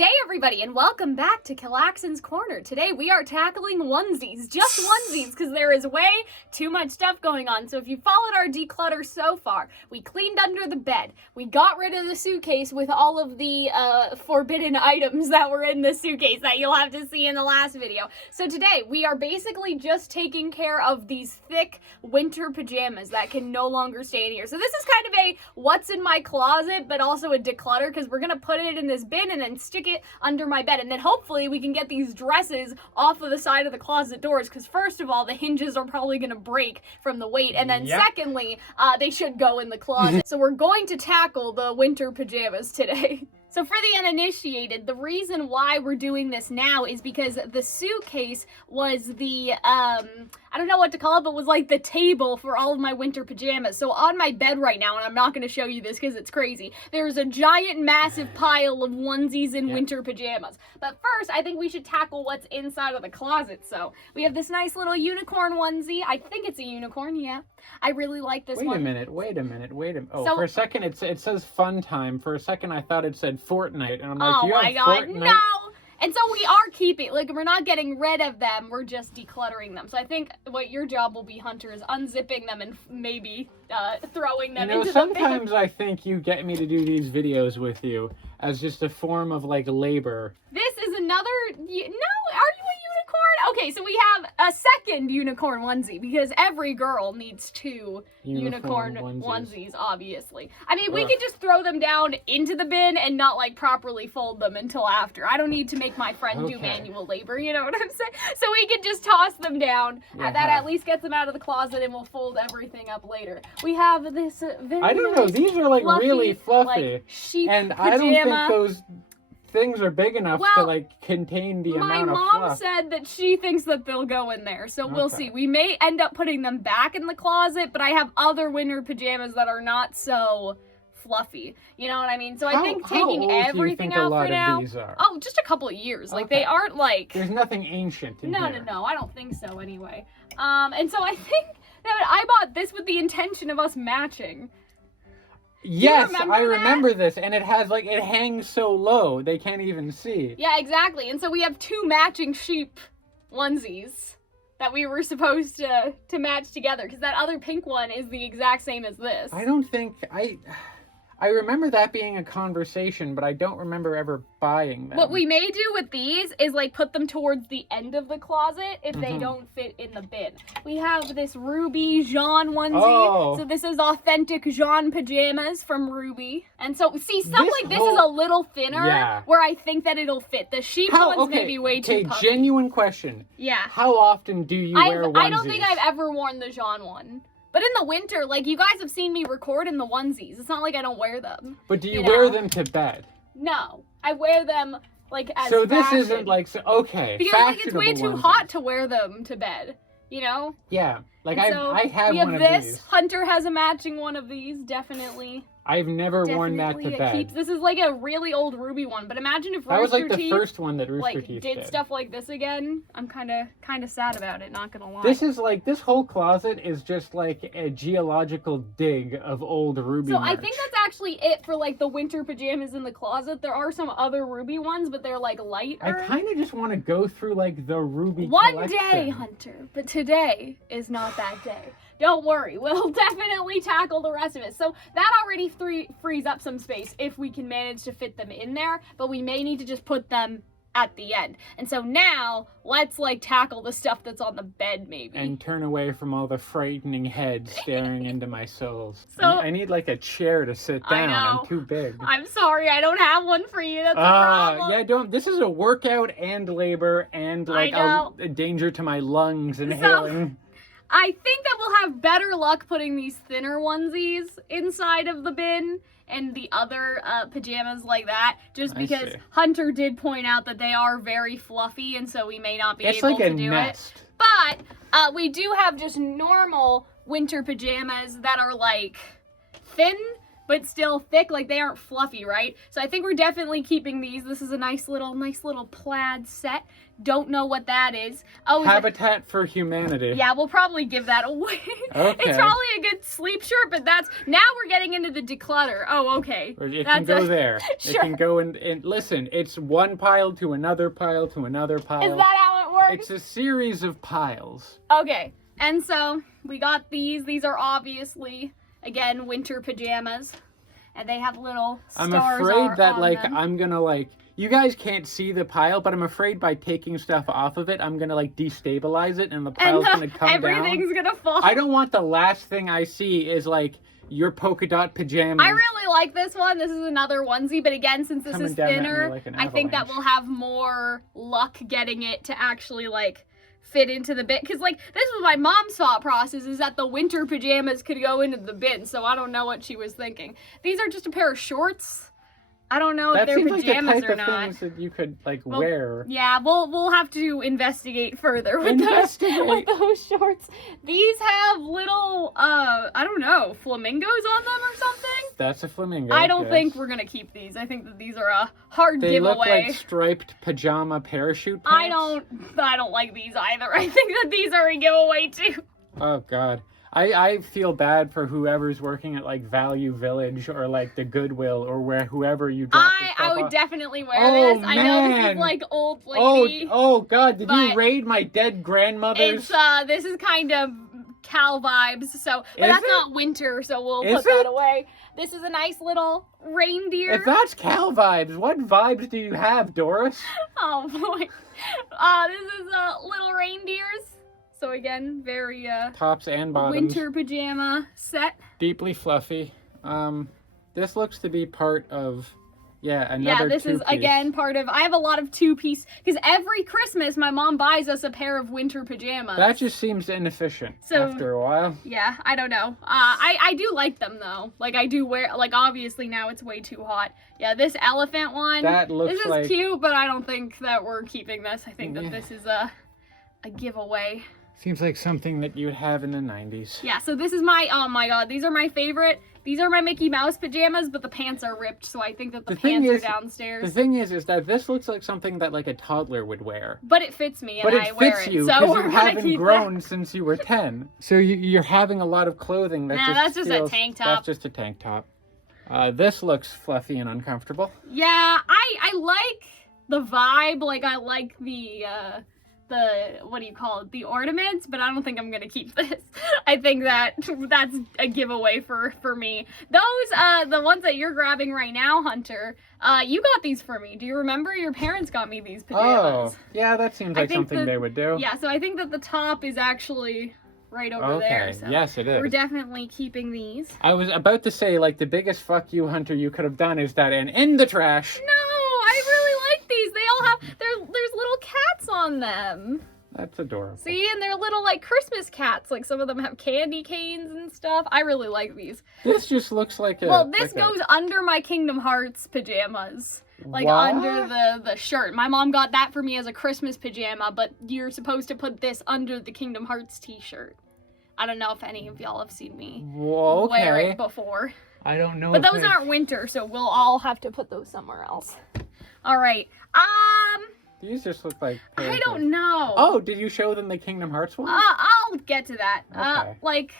day, everybody, and welcome back to Calxiyn's Corner. Today we are tackling onesies, just onesies, because there is way too much stuff going on. So if you followed our declutter so far, we cleaned under the bed, we got rid of the suitcase with all of the forbidden items that were in the suitcase that you'll have to see in the last video. So today we are basically just taking care of these thick winter pajamas that can no longer stay in here. So this is kind of a what's in my closet, but also a declutter, because we're gonna put it in this bin and then stick it under my bed, and then hopefully we can get these dresses off of the side of the closet doors, because first of all, the hinges are probably going to break from the weight, and then secondly, they should go in the closet. So we're going to tackle the winter pajamas today. So for the uninitiated, the reason why we're doing this now is because the suitcase was the, I don't know what to call it, but was like the table for all of my winter pajamas. So on my bed right now, and I'm not going to show you this because it's crazy, there's a giant massive pile of onesies and winter pajamas. But first, I think we should tackle what's inside of the closet. So we have this nice little unicorn onesie. I think it's a unicorn, yeah. I really like this one. Wait a minute. Oh, so, for a second it says fun time. For a second I thought it said Fortnite, and I'm like, oh my god, Fortnite? No! And so we are keeping, like, we're not getting rid of them, we're just decluttering them. So I think what your job will be, Hunter, is unzipping them and maybe throwing them into the bin. Sometimes I think you get me to do these videos with you as just a form of, like, labor. This is another, no, are you a unicorn? Okay, so we have a second unicorn onesie, because every girl needs two unicorn onesies, obviously. I mean, we could just throw them down into the bin and not, like, properly fold them until after. I don't need to make my friend do manual labor, you know what I'm saying? So we could just toss them down, and that at least gets them out of the closet, and we'll fold everything up later. We have this very I don't know, these are, like, fluffy, really fluffy. Like, sheep and pajama. I don't think those things are big enough to, like, contain the amount of fluff. My mom said that she thinks that they'll go in there, so we'll see. We may end up putting them back in the closet, but I have other winter pajamas that are not so fluffy. You know what I mean? So I think taking everything out for now. Oh, just a couple of years. Like, they aren't like... There's nothing ancient in here. No, I don't think so anyway. And so I think that I bought this with the intention of us matching. Yes, I remember this, and it has, like, it hangs so low, they can't even see. Yeah, exactly, and so we have two matching sheep onesies that we were supposed to match together, because that other pink one is the exact same as this. I don't think, I remember that being a conversation, but I don't remember ever buying them. What we may do with these is, like, put them towards the end of the closet if they don't fit in the bin. We have this Ruby Jean onesie. Oh. So this is authentic Jean pajamas from Ruby. And so, see, stuff like this is a little thinner where I think that it'll fit. The sheep ones may be way too puffy. Genuine question. Yeah. How often do you wear onesies? I don't think I've ever worn the Jean one. But in the winter, like, you guys have seen me record in the onesies. It's not like I don't wear them. But do you wear them to bed? No. I wear them, like, as So this isn't, like, okay, because, like, it's way too hot to wear them to bed, you know? Yeah. Like, I have one of these. We have this. Hunter has a matching one of these, definitely. I've never worn that to bed. This is like a really old Ruby one, but imagine if that was like the first one that Rooster Teeth did stuff like this again. I'm kind of sad about it, not gonna lie. This is like, this whole closet is just like a geological dig of old Ruby merch. I think that's actually it for, like, the winter pajamas in the closet. There are some other Ruby ones, but they're, like, lighter. I kind of just want to go through, like, the Ruby One day, Hunter, but today is not that day. Don't worry, we'll definitely tackle the rest of it. So that already frees up some space if we can manage to fit them in there, but we may need to just put them at the end. And so now, let's, like, tackle the stuff that's on the bed, maybe. And turn away from all the frightening heads staring into my souls. So, I need, like, a chair to sit down. I'm too big. I'm sorry, I don't have one for you. That's a problem. Yeah, this is a workout and labor and, like, a danger to my lungs inhaling. I think that we'll have better luck putting these thinner onesies inside of the bin and the other pajamas like that, just because Hunter did point out that they are very fluffy, and so we may not be able to do it. But we do have just normal winter pajamas that are, like, thin, but still thick. Like, they aren't fluffy, right? So I think we're definitely keeping these. This is a nice little plaid set. Don't know what that is. Oh, Habitat for Humanity. Yeah, we'll probably give that away. Okay. It's probably a good sleep shirt, but now we're getting into the declutter. Oh, okay. It can go there. Sure. It can go in. Listen, it's one pile to another pile to another pile. Is that how it works? It's a series of piles. Okay. And so we got these. These are obviously, again, winter pajamas. And they have little stars I'm afraid that, on like, them. I'm gonna, like, you guys can't see the pile, but I'm afraid by taking stuff off of it, I'm gonna, like, destabilize it, and the pile's gonna come down. Everything's gonna fall. I don't want the last thing I see is, like, your polka dot pajamas. I really like this one. This is another onesie, but again, since this is thinner, like I think that we'll have more luck getting it to actually, like, fit into the bin. Because, like, this was my mom's thought process, is that the winter pajamas could go into the bin, so I don't know what she was thinking. These are just a pair of shorts. I don't know if they're pajamas like the type or of not. things that you could, like, wear. Yeah, we'll have to investigate further with those shorts. These have little, I don't know, flamingos on them or something? That's a flamingo. I don't think we're gonna keep these. I think that these are a hard They giveaway. look like striped pajama parachute pants. I don't like these either. I think that these are a giveaway too. Oh, God. I feel bad for whoever's working at, like, Value Village or, like, the Goodwill or whoever you drop this stuff I would off. definitely wear Oh, this. I know this man. is like old lady. Oh, God, did you but raid my dead grandmother's? This is kind of Cal vibes, so, but Is that's it? not winter, so we'll Is put that it? away. This is a nice little reindeer. If that's Cal vibes, what vibes do you have, Doris? Oh boy. This is little reindeers. So again, very Tops and bottoms. winter pajama set. Deeply fluffy. This looks to be part of, another Yeah, this is two-piece. again part of. I have a lot of two-piece because every Christmas my mom buys us a pair of winter pajamas. That just seems inefficient after a while. Yeah, I don't know. I do like them though. Like I do wear. Like obviously now it's way too hot. Yeah, this elephant one. That looks this is like cute, but I don't think that we're keeping this. I think that this is a giveaway. Seems like something that you would have in the 90s. Yeah, so this is my, oh my god, these are my favorite. These are my Mickey Mouse pajamas, but the pants are ripped, so I think that the pants are downstairs. The thing is that this looks like something that, like, a toddler would wear. But it fits me, and but I wear it. But it fits you, so because we're you gonna haven't keep grown that. since you were 10. So you're having a lot of clothing that that's just a tank top. That's just a tank top. This looks fluffy and uncomfortable. Yeah, I like the vibe, like I like the what do you call it, the ornaments, but I don't think I'm gonna keep this. I think that's a giveaway for me. Those the ones that you're grabbing right now, Hunter, you got these for me. Do you remember? Your parents got me these pajamas. Oh, yeah, that seems like something they would do. Yeah, so I think that the top is actually right over there. So yes, it is. We're definitely keeping these. I was about to say, like, the biggest fuck you, Hunter, you could have done is that and in the trash. No, I really like these. They all have, there's little cats on them. That's adorable. See, and they're little, like, Christmas cats. Like, some of them have candy canes and stuff. I really like these. This just looks like a... Well, this goes under my Kingdom Hearts pajamas. Like, what? under the shirt. My mom got that for me as a Christmas pajama, but you're supposed to put this under the Kingdom Hearts t-shirt. I don't know if any of y'all have seen me wear it before. I don't know. But those aren't winter, so we'll all have to put those somewhere else. All right. These just look like... I don't know. Oh, did you show them the Kingdom Hearts one? I'll get to that. Okay. Like,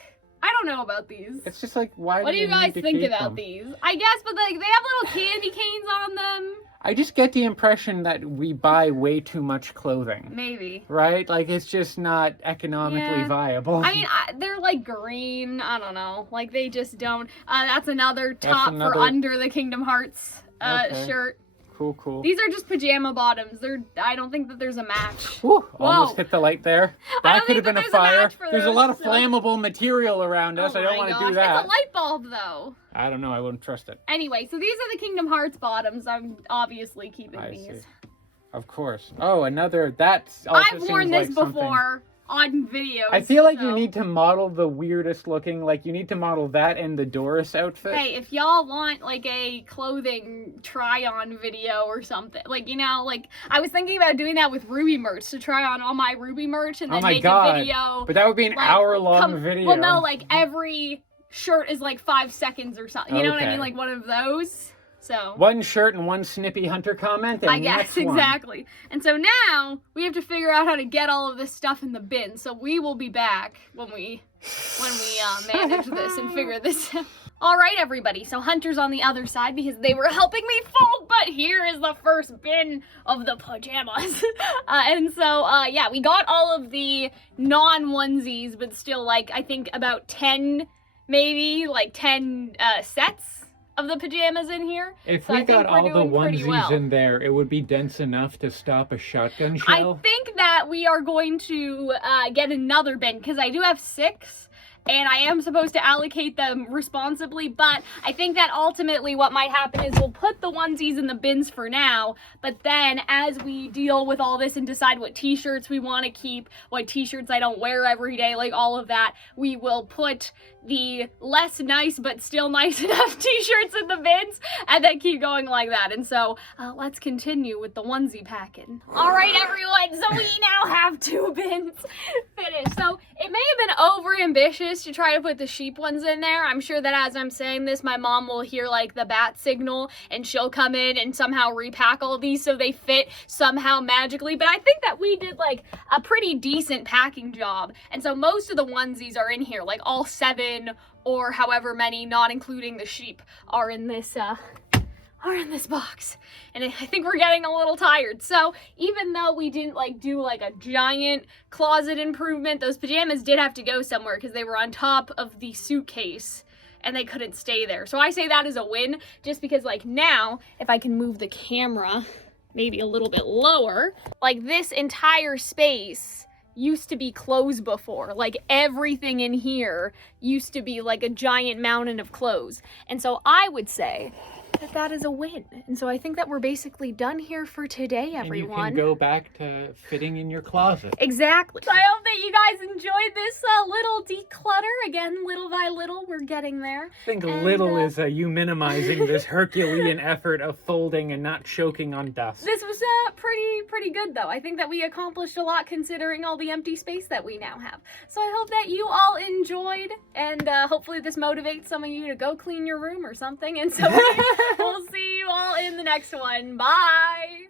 I don't know about these. It's just like, why What do you you guys need to think keep about them? these? I guess, but like, they have little candy canes on them. I just get the impression that we buy way too much clothing. Maybe. Right? Like, it's just not economically viable. I mean, they're like green. I don't know. Like, they just don't. That's another top for under the Kingdom Hearts shirt. Cool. These are just pajama bottoms. I don't think that there's a match. Whew, almost hit the light there. That could have been a fire. There's a lot of flammable material around us. I don't want to do that. It's a light bulb, though. I don't know. I wouldn't trust it. Anyway, so these are the Kingdom Hearts bottoms. I'm obviously keeping these. See. Of course. Oh, another. That's also I've worn this before on videos. I feel like you need to model the weirdest looking. Like, you need to model that and the Doris outfit. Hey, if y'all want, like, a clothing try-on video or something. Like, you know, like, I was thinking about doing that with Ruby merch, to try on all my Ruby merch and then make a video. But that would be an hour-long video. Well, no, like, every shirt is like 5 seconds or something. You know what I Okay. mean? Like one of those. So One shirt and one snippy Hunter comment, and I guess next one. exactly. And so now we have to figure out how to get all of this stuff in the bin. So we will be back when we manage this and figure this out. All right, everybody. So Hunter's on the other side because they were helping me fold, but here is the first bin of the pajamas. Yeah, we got all of the non-onesies, but still, like, I think about 10, maybe, like 10 sets of the pajamas in here. If So I we think got we're all the doing pretty onesies well. in there, it would be dense enough to stop a shotgun I shell. think that we are going to get another bin because I do have 6 and I am supposed to allocate them responsibly, but I think that ultimately what might happen is we'll put the onesies in the bins for now, but then as we deal with all this and decide what t-shirts we want to keep, what t-shirts I don't wear every day, like all of that, we will put the less nice but still nice enough t-shirts in the bins and then keep going like that. And so let's continue with the onesie packing. All right, everyone, so we now have 2 bins finished. So it may have been over ambitious to try to put the sheep ones in there. I'm sure that as I'm saying this, my mom will hear like the bat signal and she'll come in and somehow repack all these so they fit somehow magically. But I think that we did like a pretty decent packing job. And so most of the onesies are in here, like all 7 or however many, not including the sheep, are in this box. And I think we're getting a little tired. So even though we didn't like do like a giant closet improvement, those pajamas did have to go somewhere because they were on top of the suitcase and they couldn't stay there. So I say that is a win, just because like now, if I can move the camera maybe a little bit lower, like this entire space used to be clothes before. Like everything in here used to be like a giant mountain of clothes. And so I would say that is a win. And so I think that we're basically done here for today, everyone. And you can go back to fitting in your closet. Exactly. So I hope that you guys enjoyed this little declutter. Again, little by little, we're getting there. I think little is you minimizing this Herculean effort of folding and not choking on dust. This was pretty good, though. I think that we accomplished a lot considering all the empty space that we now have. So I hope that you all enjoyed, and hopefully this motivates some of you to go clean your room or something. And so we'll see you all in the next one. Bye!